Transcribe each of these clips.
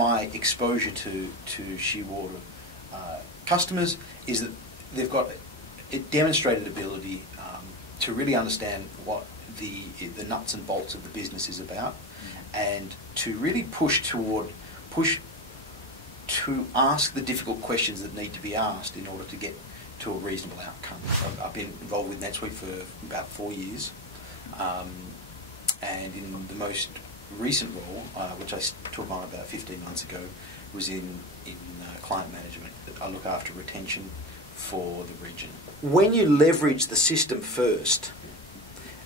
my exposure to Shearwater customers is that they've got a demonstrated ability to really understand what the nuts and bolts of the business is about, and to really push to ask the difficult questions that need to be asked in order to get to a reasonable outcome. I've been involved with NetSuite for about 4 years, and in the most recent role, which I took on about 15 months ago, was in client management. I look after retention for the region. When you leverage the system first,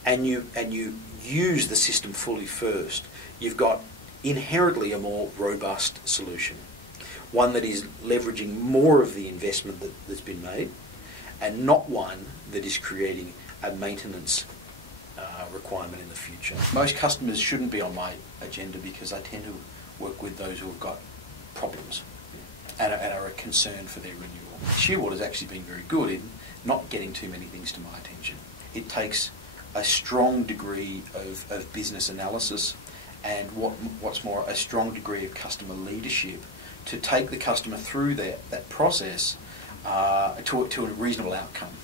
and you use the system fully first, you've got inherently a more robust solution, one that is leveraging more of the investment that's been made, and not one that is creating a maintenance requirement in the future. Most customers shouldn't be on my agenda because I tend to work with those who have got problems and are a concern for their renewal. Shearwater's actually been very good in not getting too many things to my attention. It takes a strong degree of business analysis and what's more, a strong degree of customer leadership to take the customer through that process to a reasonable outcome.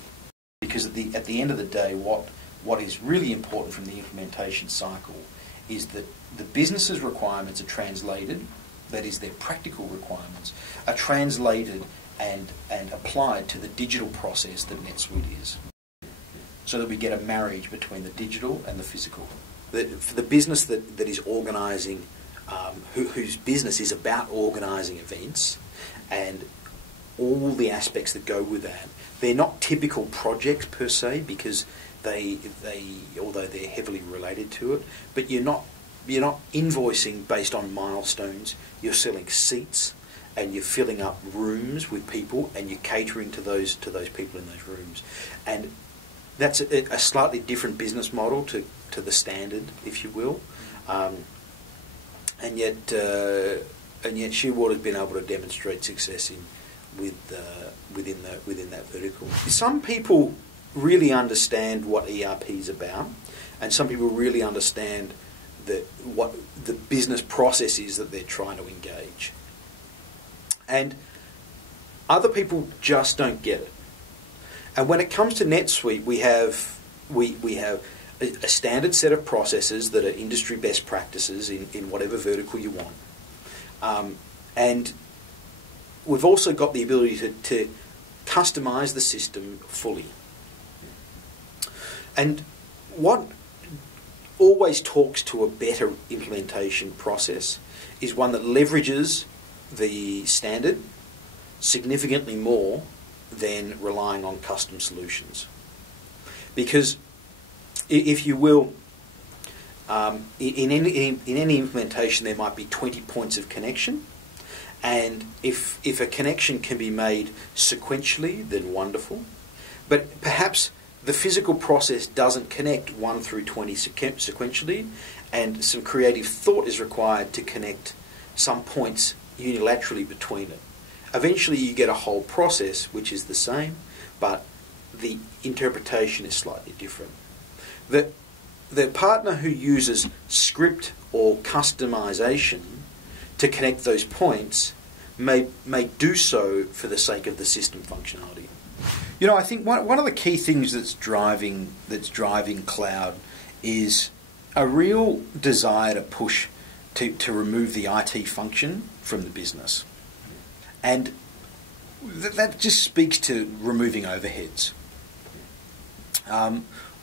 Because at the end of the day, what is really important from the implementation cycle is that the business's requirements are translated, that is, their practical requirements, are translated and applied to the digital process that NetSuite is, so that we get a marriage between the digital and the physical. For the business that is organising, whose business is about organising events and all the aspects that go with that, they're not typical projects per se, because they although they're heavily related to it, but you're not invoicing based on milestones. You're selling seats, and you're filling up rooms with people, and you're catering to those people in those rooms, and that's a slightly different business model to the standard, if you will, and yet Shearwater's been able to demonstrate success within that vertical. Some people really understand what ERP is about, and some people really understand what the business process is that they're trying to engage. And other people just don't get it. And when it comes to NetSuite, we have a standard set of processes that are industry best practices in whatever vertical you want. And we've also got the ability to customize the system fully. And what always talks to a better implementation process is one that leverages the standard significantly more than relying on custom solutions. Because, if you will, in any implementation there might be 20 points of connection, and if a connection can be made sequentially, then wonderful. But perhaps the physical process doesn't connect 1 through 20 sequentially, and some creative thought is required to connect some points unilaterally between it. Eventually you get a whole process which is the same, but the interpretation is slightly different. The partner who uses script or customization to connect those points may do so for the sake of the system functionality. You know, I think one of the key things that's driving cloud is a real desire to push to remove the IT function from the business. And that just speaks to removing overheads.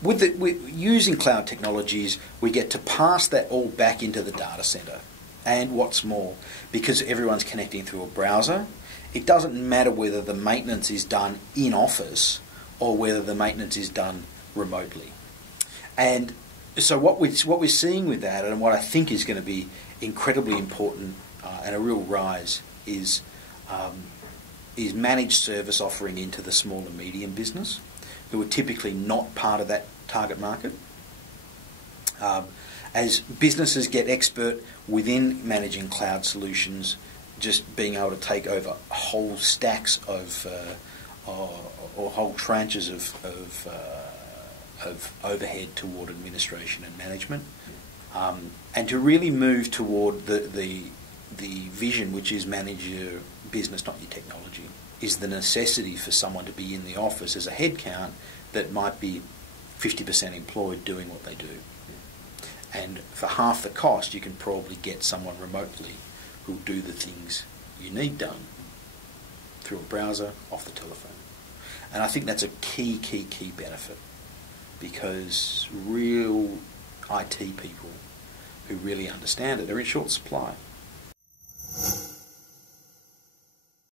With using cloud technologies, we get to pass that all back into the data center. And what's more, because everyone's connecting through a browser, it doesn't matter whether the maintenance is done in office or whether the maintenance is done remotely. And so what we're seeing with that, and what I think is going to be incredibly important and a real rise, is managed service offering into the small and medium business, who are typically not part of that target market. As businesses get expert within managing cloud solutions, just being able to take over whole stacks of or whole tranches of overhead toward administration and management, and to really move toward the the vision, which is manage your business, not your technology, is the necessity for someone to be in the office as a headcount that might be 50% employed doing what they do. And for half the cost, you can probably get someone remotely who'll do the things you need done through a browser, off the telephone. And I think that's a key benefit, because real IT people who really understand it are in short supply.